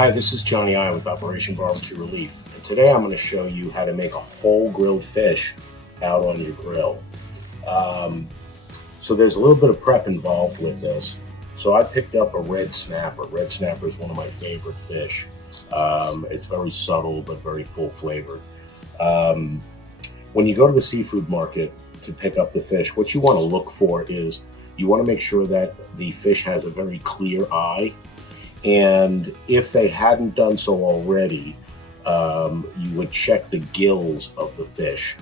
Hi, this is Johnny I with Operation Barbecue Relief, and today I'm going to show you how to make a whole grilled fish out on your grill. So there's a little bit of prep involved with this. So I picked up a red snapper. Red snapper is one of my favorite fish. It's very subtle but very full flavored. When you go to the seafood market to pick up the fish, what you want to look for is you want to make sure that the fish has a very clear eye. And if they hadn't done so already, you would check the gills of the fish.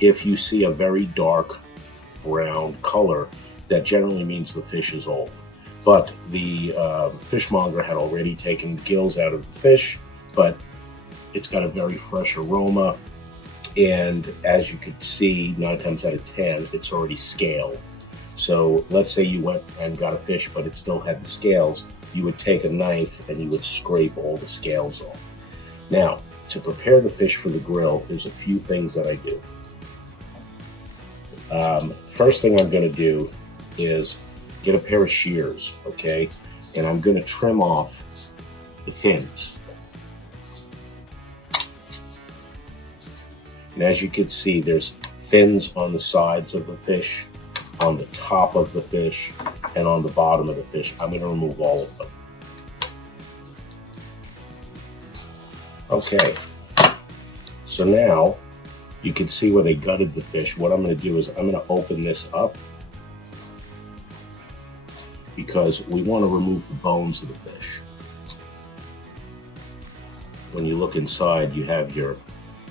If you see a very dark brown color, that generally means the fish is old. But the fishmonger had already taken gills out of the fish, but it's got a very fresh aroma. And as you could see, 9 times out of 10, it's already scaled. So let's say you went and got a fish, but it still had the scales. You would take a knife and you would scrape all the scales off. Now, to prepare the fish for the grill, there's a few things that I do. First thing I'm going to do is get a pair of shears, okay? And I'm going to trim off the fins. And as you can see, there's fins on the sides of the fish, on the top of the fish, and on the bottom of the fish. I'm going to remove all of them. Okay, so now you can see where they gutted the fish. What I'm going to do is I'm going to open this up because we want to remove the bones of the fish. When you look inside, you have your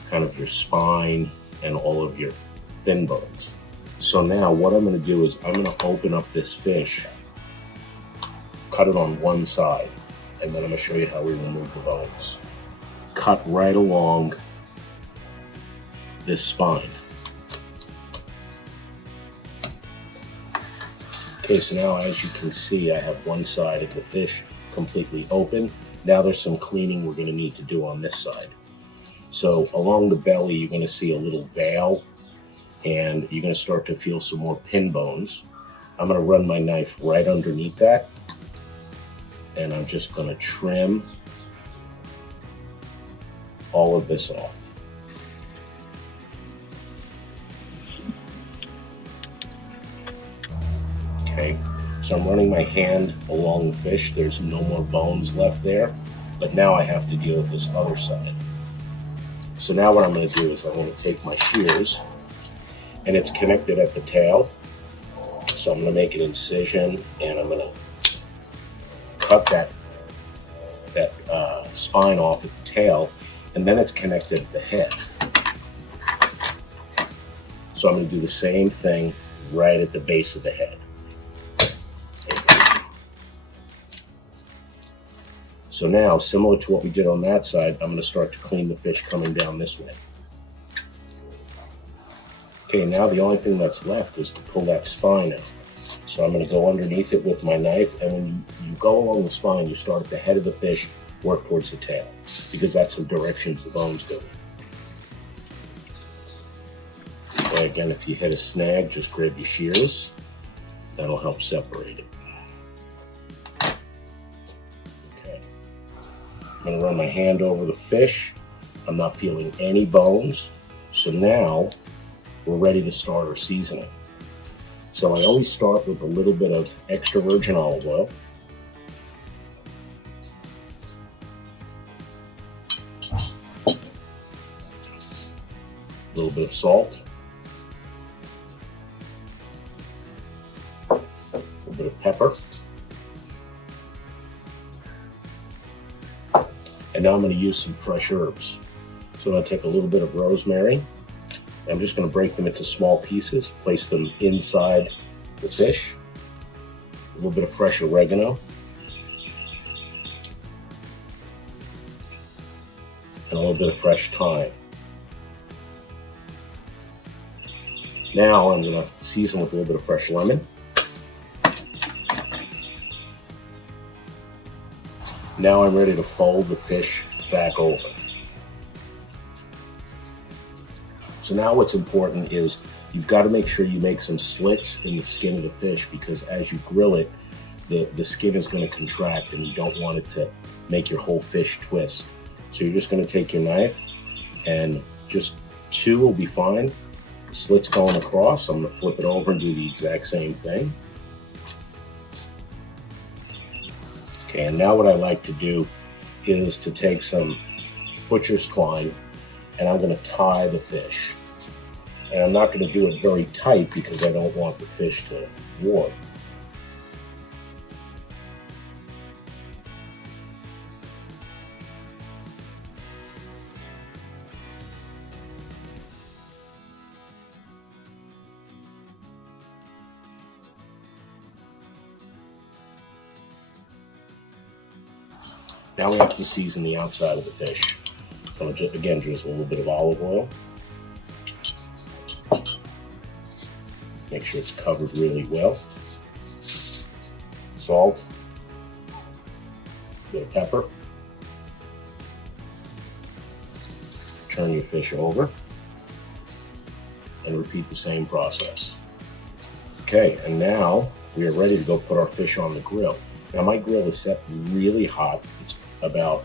kind of your spine and all of your fin bones. So now what I'm going to do is I'm going to open up this fish, cut it on one side, and then I'm going to show you how we remove the bones. Cut right along this spine. Okay, so now as you can see, I have one side of the fish completely open. Now there's some cleaning we're going to need to do on this side. So along the belly, you're going to see a little veil, and you're going to start to feel some more pin bones. I'm going to run my knife right underneath that, and I'm just going to trim all of this off. Okay, so I'm running my hand along the fish. There's no more bones left there, but now I have to deal with this other side. So now what I'm going to do is I'm going to take my shears, and it's connected at the tail. So I'm going to make an incision, and I'm going to cut that spine off at the tail, and then it's connected at the head. So I'm going to do the same thing right at the base of the head. So now, similar to what we did on that side, I'm going to start to clean the fish coming down this way. Okay, now the only thing that's left is to pull that spine out. So I'm going to go underneath it with my knife, and when you go along the spine, you start at the head of the fish, work towards the tail, because that's the directions the bones go. Okay, again, if you hit a snag, just grab your shears. That'll help separate it. Okay, I'm going to run my hand over the fish. I'm not feeling any bones. So now we're ready to start our seasoning. So I always start with a little bit of extra virgin olive oil. A little bit of salt. A little bit of pepper. And now I'm going to use some fresh herbs. So I'm going to take a little bit of rosemary. I'm just going to break them into small pieces, place them inside the fish. A little bit of fresh oregano. And a little bit of fresh thyme. Now I'm going to season with a little bit of fresh lemon. Now I'm ready to fold the fish back over. So now what's important is you've got to make sure you make some slits in the skin of the fish, because as you grill it, the skin is going to contract and you don't want it to make your whole fish twist. So you're just going to take your knife and just 2 will be fine. The slit's going across. I'm going to flip it over and do the exact same thing. Okay, and now what I like to do is to take some butcher's twine and I'm going to tie the fish. And I'm not going to do it very tight because I don't want the fish to warp. Now we have to season the outside of the fish. I'm going to just, again, drizzle a little bit of olive oil. Make sure it's covered really well. Salt. A bit of pepper. Turn your fish over. And repeat the same process. Okay, and now we are ready to go put our fish on the grill. Now my grill is set really hot. It's about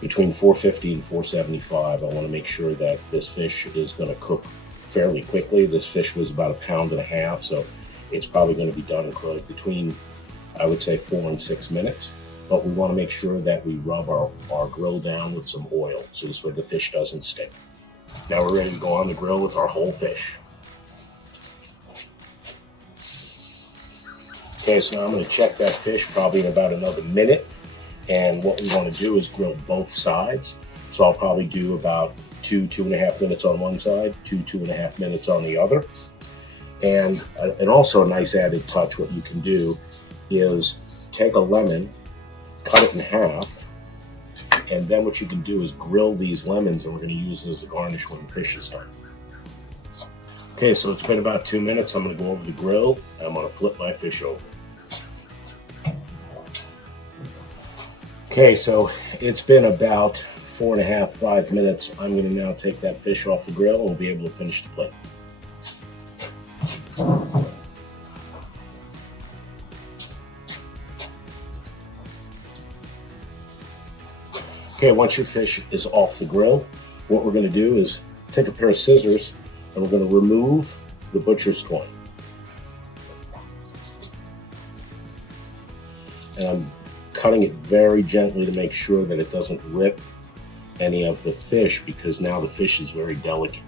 between 450 and 475. I want to make sure that this fish is going to cook fairly quickly. This fish was about 1.5 pounds, so it's probably going to be done in between, I would say, 4 and 6 minutes. But we want to make sure that we rub our grill down with some oil, so this way the fish doesn't stick. Now we're ready to go on the grill with our whole fish. Okay, so now I'm going to check that fish probably in about another minute. And what we want to do is grill both sides. So I'll probably do about 2.5 minutes on one side, 2.5 minutes on the other. And also a nice added touch, what you can do is take a lemon, cut it in half, and then what you can do is grill these lemons, and we're going to use this as a garnish when the fish is done. Okay, so it's been about 2 minutes. I'm going to go over the grill, and I'm going to flip my fish over. Okay, so it's been about 4.5, 5 minutes. I'm going to now take that fish off the grill and we'll be able to finish the plate. Okay, once your fish is off the grill, what we're going to do is take a pair of scissors and we're going to remove the butcher's twine. And I'm cutting it very gently to make sure that it doesn't rip any of the fish, because now the fish is very delicate.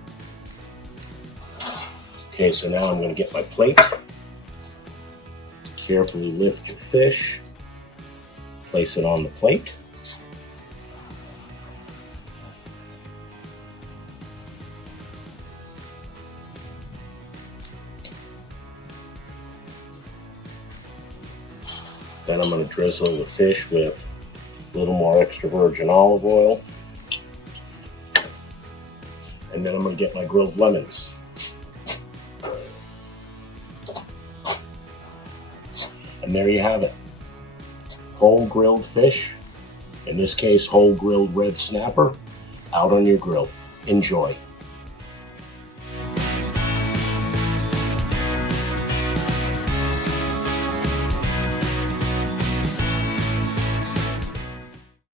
Okay, so now I'm going to get my plate. Carefully lift your fish, place it on the plate. Then I'm going to drizzle the fish with a little more extra virgin olive oil. And then I'm going to get my grilled lemons. And there you have it. Whole grilled fish, in this case whole grilled red snapper, out on your grill. Enjoy.